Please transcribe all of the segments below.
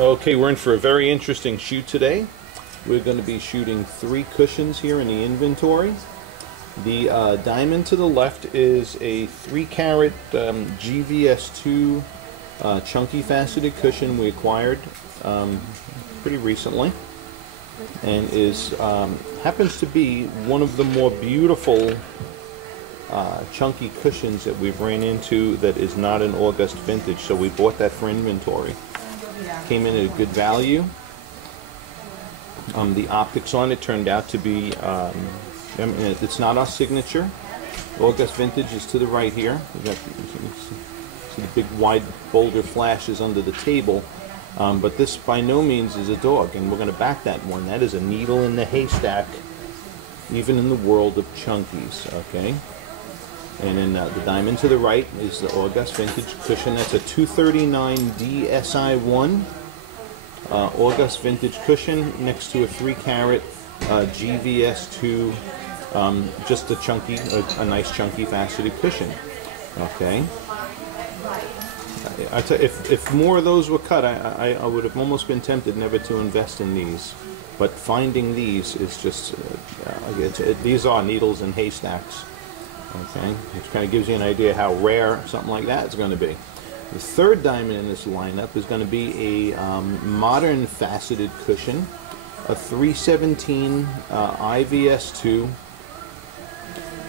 Okay, we're in for a very interesting shoot today. We're going to be shooting 3 cushions here in the inventory. The diamond to the left is a 3-carat GVS2 chunky faceted cushion we acquired pretty recently, and is happens to be one of the more beautiful chunky cushions that we've ran into that is not an August vintage, so we bought that for inventory. Came in at a good value. The optics on it turned out to be, it's not our signature. August vintage is to the right here. We got see the big wide boulder flashes under the table, but this by no means is a dog, and we're going to back that one. That is a needle in the haystack, even in the world of chunkies. Okay. And then the diamond to the right is the August vintage cushion. That's a 239 DSI1 August vintage cushion next to a 3-carat GVS2, just a chunky, a nice chunky faceted cushion. Okay. I tell you, if more of those were cut, I would have almost been tempted never to invest in these. But finding these is just, these are needles in haystacks. Okay, which kind of gives you an idea how rare something like that is going to be. The third diamond in this lineup is going to be a modern faceted cushion, a 317 IVS2,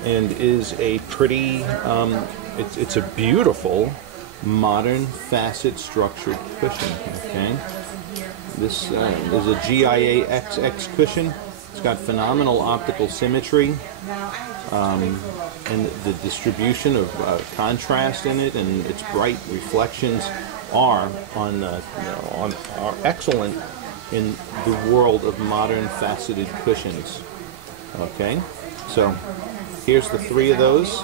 and is a pretty, it's a beautiful modern facet structured cushion. Okay, this is a GIA XX cushion. It's got phenomenal optical symmetry. And the distribution of contrast in it and its bright reflections are excellent in the world of modern faceted cushions. Okay, so here's the 3 of those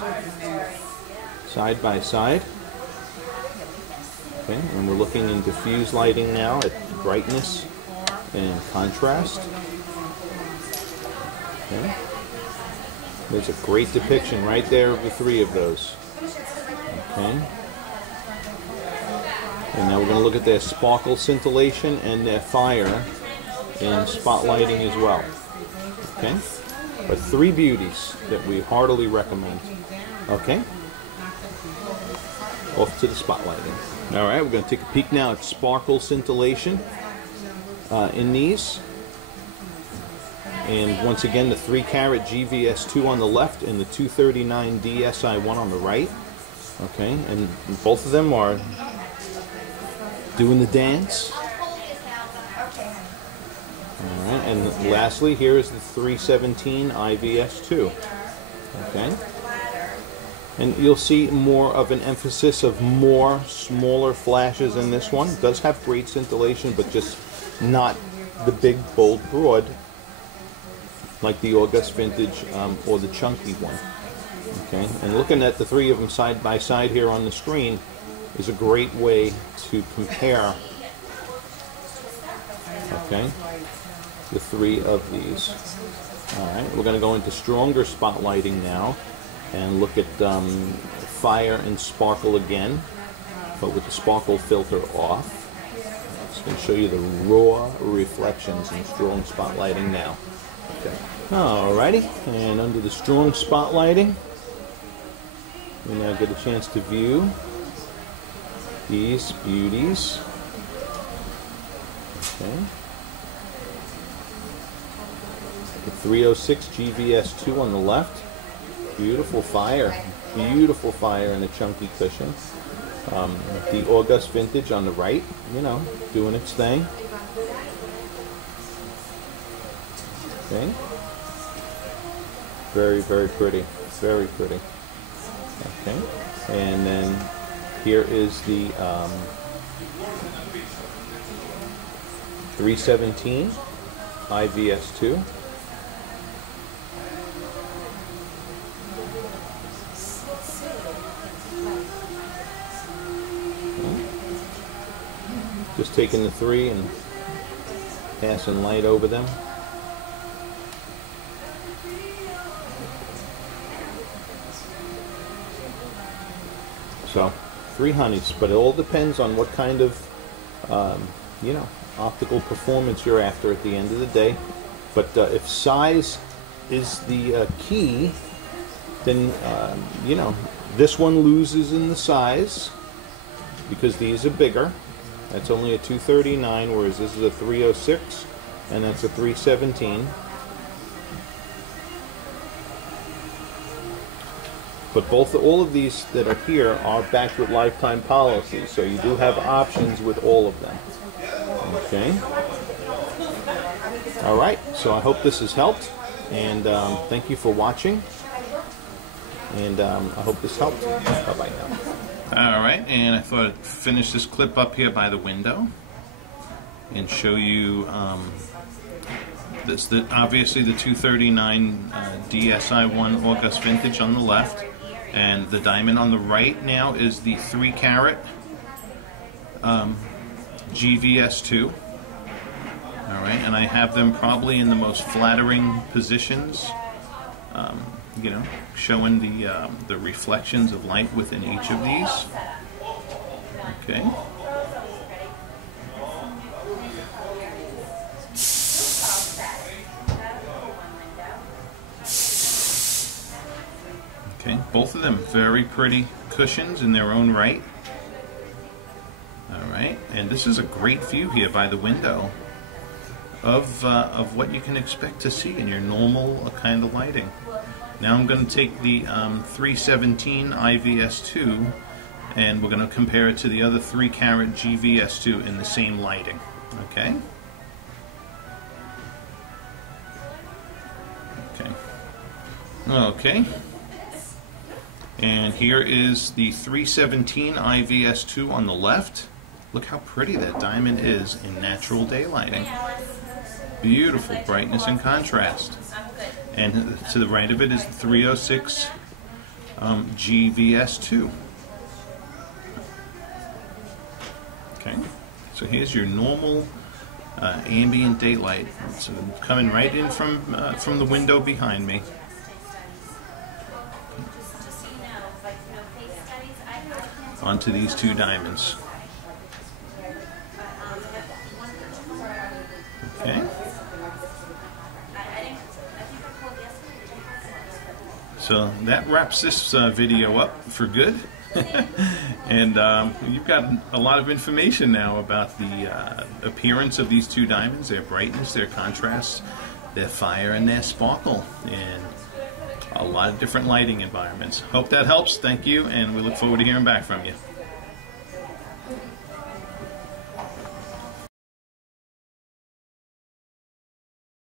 side by side. Okay, and we're looking in diffuse lighting now at brightness and contrast. Okay. There's a great depiction right there of the 3 of those. Okay. And now we're going to look at their sparkle scintillation and their fire and spotlighting as well. Okay. But 3 beauties that we heartily recommend. Okay. Off to the spotlighting. Alright, we're going to take a peek now at sparkle scintillation in these. And once again, the 3-carat GVS2 on the left and the 239 DSI1 on the right. Okay, and both of them are doing the dance. Alright, and lastly, here is the 317 IVS2. Okay. And you'll see more of an emphasis of more smaller flashes in this one. It does have great scintillation, but just not the big, bold, broad like the August vintage or the chunky one. Okay, and looking at the 3 of them side by side here on the screen is a great way to compare, okay, the 3 of these. Alright, we're going to go into stronger spotlighting now and look at fire and sparkle again, but with the sparkle filter off. It's going to show you the raw reflections in strong spotlighting now. Okay. Alrighty, and under the strong spotlighting, we now get a chance to view these beauties. Okay. The 306 GVS2 on the left. Beautiful fire in a chunky cushion. The August vintage on the right, you know, doing its thing. Okay. Very, very pretty. Very pretty. Okay. And then here is the 317 IVS2. Okay. Just taking the 3 and passing light over them. So 3 honeys, but it all depends on what kind of you know, optical performance you're after at the end of the day. But if size is the key, then you know, this one loses in the size because these are bigger. That's only a 239, whereas this is a 306, and that's a 317. But all of these that are here are backed with lifetime policies, so you do have options with all of them. Okay. All right. So I hope this has helped, and thank you for watching. And I hope this helped. Bye-bye now. All right, and I thought I'd finish this clip up here by the window and show you obviously the 239 DSI-1 August Vintage on the left, and the diamond on the right now is the 3-carat GVS2. All right, and I have them probably in the most flattering positions. You know, showing the reflections of light within each of these. Okay. Okay, both of them very pretty cushions in their own right. All right, and this is a great view here by the window of what you can expect to see in your normal kind of lighting. Now I'm going to take the 317 IVS2 and we're going to compare it to the other 3-carat GVS2 in the same lighting. Okay? Okay. Okay. And here is the 317 IVS2 on the left. Look how pretty that diamond is in natural daylighting. Beautiful brightness and contrast. And to the right of it is the 306 GVS2. Okay, so here's your normal ambient daylight. It's coming right in from the window behind me. Onto these two diamonds. Okay. So that wraps this video up for good. And you've got a lot of information now about the appearance of these two diamonds, their brightness, their contrast, their fire, and their sparkle, and a lot of different lighting environments. Hope that helps. Thank you, and we look forward to hearing back from you.